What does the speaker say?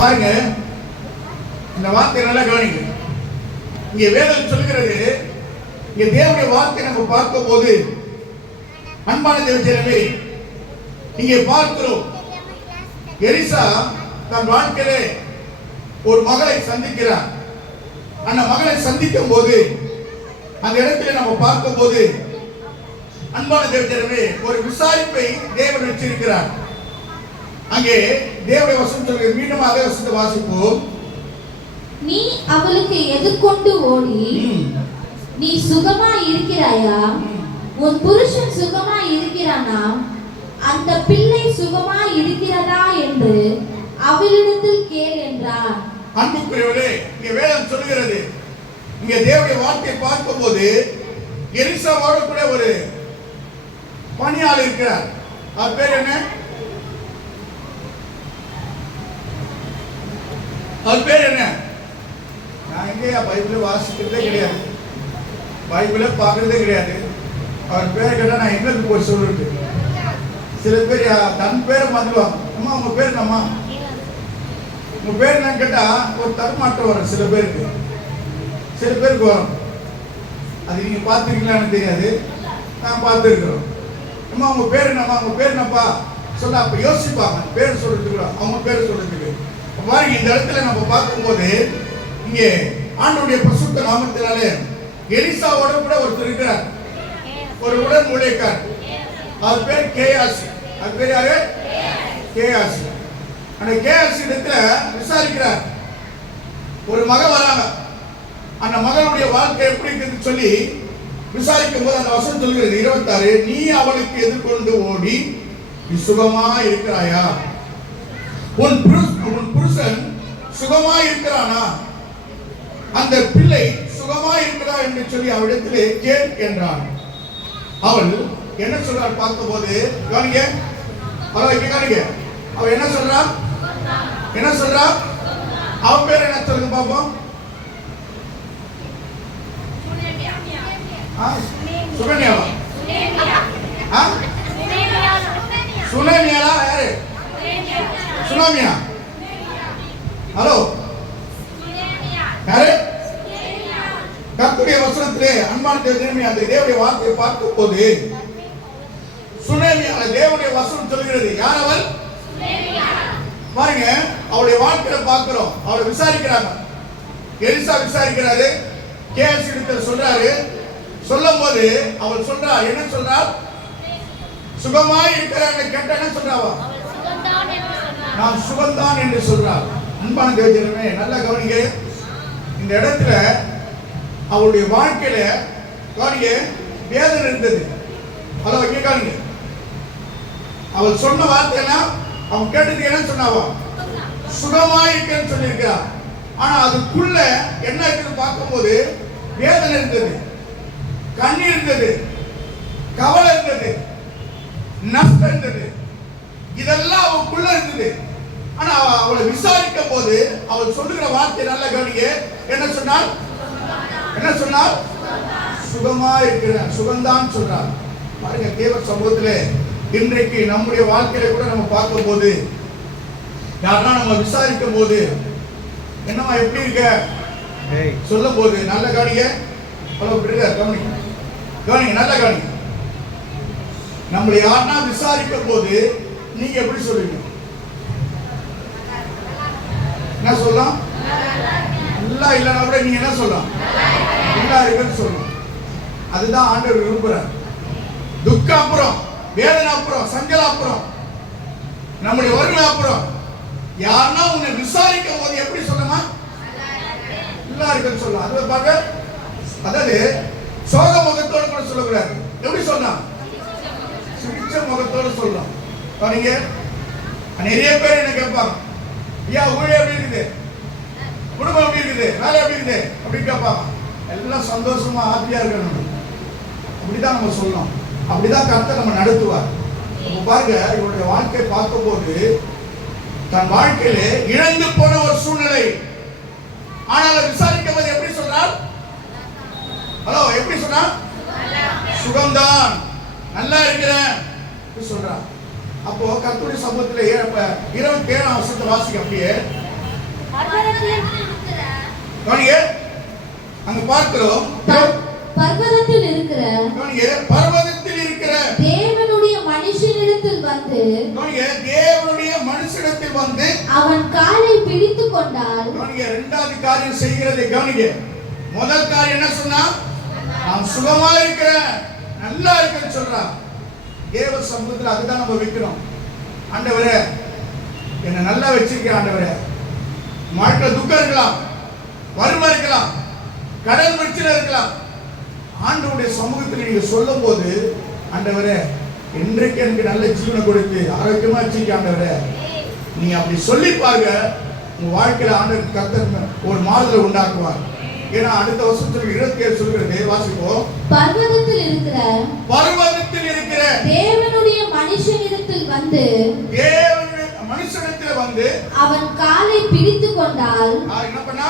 பாருங்க, இந்த வார்த்தை நல்லா கவனிங்க. இங்க வேதம் சொல்கிறது, இங்க தேவனுடைய வார்த்தை நம்ம பார்க்கும் போது அன்பான தேவஜனமே, இங்கே பார்க்கிறோம் எலிசா தன் வாழ்க்கையிலே ஒரு மகளை சந்திக்கிறார். அந்த மகளை சந்திக்கும் போது அந்த இடத்துல நம்ம பார்க்கும் போது அன்பான தேவஜனமே, ஒரு விசாரிப்பை தேவன் வச்சிருக்கிறார். அங்கே தேவனுடைய வசனம் சொல்கிறது, மீண்டும் அதே வசனத்தை வாசிப்போம். நீ அவளுக்கு எதிர்கொண்டு ஓடி, நீ சுகமா இருக்கிறாயா? உன் புருஷன் சுகமா இருக்கிறானா? அந்த பிள்ளை சுகமா இருக்கிறதா என்று அவளிடத்தில் கேள் என்றார். அன்புக்குரியவர்களே, இங்கே வேதம் சொல்கிறது, இங்கே தேவனுடைய வார்த்தையை பார்க்கும்போது எலிசாவோட கூட ஒரு பணியாளர் இருக்கிறார். அவர் பேர் என்ன? அவர் பேர் என்ன? நான் எங்கேயா பைபிளை வாசிக்கிறதே கிடையாது, பைபிளை பார்க்கறதே கிடையாது. அவர் பேரை கேட்டால் நான் எங்களுக்கு போய் சொல்லிட்டு, சில பேர் தன் பேரை மறந்துடுவாங்க. அம்மா உங்க பேர் என்னம்மா, உங்க பேர் என்னன்னு கேட்டா ஒரு தடுமாற்றம் வரும். சில பேருக்கு வரும். அது நீங்க பார்த்துருக்கீங்களான்னு தெரியாது, நான் பார்த்துருக்கிறோம். அம்மா உங்க பேர் என்னம்மா, உங்க பேர் என்னப்பா சொல்ல, அப்ப யோசிப்பாங்க பேர் சொல்றதுக்கு, அவங்க பேர் சொல்றதுக்கு. பாருங்க, இந்த இடத்துல நம்ம பார்க்கும்போது இங்கே ஆண்டவருடைய பரிசுத்த நாமத்தினாலே எலிசாவோட கூட ஒருத்தர் இருக்கிறார், ஒரு உடன் ஊழியக்காரர். அவர் பேர் கேயாசி. அவர் பேர் யாரு? கேயாசி. அந்த கேயாசி இடத்துல விசாரிக்கிறார். ஒரு மகள் வராங்க, அந்த மகளுடைய வாழ்க்கை எப்படி இருக்குன்னு சொல்லி விசாரிக்கும் போது அந்த வசனம் சொல்கிறது 26, நீ அவளுக்கு எதிர்கொண்டு ஓடி, நீ சுகமா இருக்கிறாயா? உன் புருஷன் சுகமா இருக்கிறானா? அந்த பிள்ளை சுகமா இருக்கிறா என்று சொல்லி அவளிடத்திலே கேள் என்றான். அவள் என்ன சொல்றாள் பார்க்கும்போது கவனிங்க, கவனிங்க. அவள் என்ன சொல்றா? அவன் பேர் என்ன சொல்லுங்க பாப்போம். சுகன்யாவா? சுனேமியாலா? யாரு? சுனாமியா? ஹலோ, யாரு? கர்த்தருடைய வசனத்திலே அன்பான தேவனே, அந்த தேவனுடைய வார்த்தையை பார்க்கும் போது சுனேமியா, தேவனுடைய வசனம் சொல்கிறது, யார் அவள்? பாருங்க, அவளுடைய வாழ்க்கையில பார்க்கிறோம். அவளை விசாரிக்கிறாங்க, எலிசா விசாரிக்கிறாரு, கேஸ் இடத்துல சொல்றாரு. சொல்லும் போது அவள் சொல்றா, என்ன சொல்றா? சுகமாய் இருக்கிறாங்க. கேட்ட என்ன சொல்றாவா? நான் சுகம்தான் என்று சொல்றாள். அன்பான தேவஜனமே, நல்ல கவனிங்க. இந்த இடத்துல அவளுடைய வாழ்க்கையில கவனிங்க, வேதனை இருந்தது. அத இங்க கவனிங்க. அவள் சொன்ன வார்த்தைனா அவன் கேட்டது என்ன சொன்னாவா? சுகமாய் இருக்கேன்னு சொல்லியிருக்கிறா. ஆனா அதுக்குள்ள என்ன இருக்குன்னு பார்க்கும்போது வேதனை இருந்தது, கண்ணீர் இருந்தது, கவலை இருந்தது, நஷ்டம் இருந்தது. இதெல்லாம் அவளுக்குள்ள இருந்தது. ஆனா அவளை விசாரிக்கும் போது அவள் சொல்லுகிற வார்த்தை நல்ல கவனிங்க. என்ன சொன்னாள்? சுகமா இருக்கிற, சுகம்தான் சொல்றாள். பாருங்க, தேவ சமூகத்திலே இன்றைக்கு நம்முடைய வாழ்க்கையில கூட நம்ம பார்க்கும் போது, யாரா நம்ம விசாரிக்கும் போது, என்னமா எப்படி இருக்க சொல்லும் போது நல்ல கவனிங்க. கவனிங்க, நல்ல கவனிங்க. நம்மளை யாருன்னா விசாரிக்கும் போது நீங்க எப்படி சொல்லுவீங்க? என்ன சொல்லலாம்? நல்லா இல்லைன்னா கூட நீங்க என்ன சொல்லலாம்? நல்லா இருக்குன்னு சொல்லணும். அதுதான் ஆண்டவர் விரும்புறார். துக்கம் அப்புறம், வேதனை அப்புறம், சஞ்சலம் அப்புறம், நம்முடைய வருகை அப்புறம், யாருன்னா உன்னை விசாரிக்கும் போது எப்படி சொல்லமா? நல்லா இருக்குன்னு சொல்லலாம். அது பார்க்க, அதாவது சோக முகத்தோடு கூட சொல்லக்கூடாது. எப்படி சொல்லலாம்? சிரிச்ச முகத்தோடு சொல்லலாம். நீங்க நிறைய பேர் என்ன கேட்பாங்க, ஐயா ஊழியம் எப்படி இருக்குது, குடும்பம் எப்படி இருக்குது, வேலை எப்படி இருக்குது அப்படின்னு கேட்பாங்க. எல்லாம் சந்தோஷமா ஹாப்பியா இருக்கணும். அப்படிதான் நம்ம சொல்லணும். அப்படிதான் கர்த்தர் நம்ம நடத்துவார். இப்போ பாருங்க, இவருடைய வாழ்க்கை பார்க்கும் போது தன் வாழ்க்கையில இழந்து போன ஒரு சூழ்நிலை. ஆனால் விசாரிக்கும் போது எப்படி சொல்றார்? ஹலோ, எப்படி சொன்னா? சுகம்தான், நல்லா இருக்கிறேன் சொல்றார். அப்போ கர்த்தருடைய சமூகத்தில் 27 வசனத்தை வாசிக்க. அப்படியே கவனிங்க, அங்க பார்க்கிறோம். பர்வதத்தில் இருக்கிற கவனிங்க, பர்வதத்தில் இருக்கிற தேவனுடைய மனுஷனிடத்தில் வந்து கவனிங்க, தேவனுடைய மனுஷனிடத்தில் வந்து அவன் காலை பிடித்து கொண்டால். கவனிங்க, இரண்டாவது காரியம் செய்கிறதை கவனிங்க. முதல் காரியம் என்ன சொன்னா? நான் சுகமா இருக்கிறேன், நல்லா இருக்கேன்னு சொல்றான். தேவ சமூகத்தில் அதுதான் நம்ம வைக்கிறோம். ஆண்டவரே, என்னை நல்லா வச்சிருக்க ஆண்டவரே. வாழ்க்கை துக்கம் இருக்கலாம், வறுமை இருக்கலாம், கடன் பிரச்சனை இருக்கலாம். ஆண்டவருடைய சமூகத்தில் நீங்க சொல்லும் போது, ஆண்டவரே இன்றைக்கு எனக்கு நல்ல ஜீவனை கொடுத்து ஆரோக்கியமா வச்சிருக்க ஆண்டவரே, நீ அப்படி சொல்லி பாருங்க, உங்க வாழ்க்கையில ஆண்டவர் கர்த்தர் ஒரு மாறுதலை உண்டாக்குவார். ஏன்னா அடுத்த வருஷத்துக்கு 27 சொல்கிறது, வாசிப்போம். பர்வதத்தில் இருக்கிற தேவனுடைய மனுஷனிடத்தில் வந்து தேவனுடைய மனுஷனிடத்தில் வந்து அவன் காலை பிடித்து கொண்டால். என்ன பண்ணா?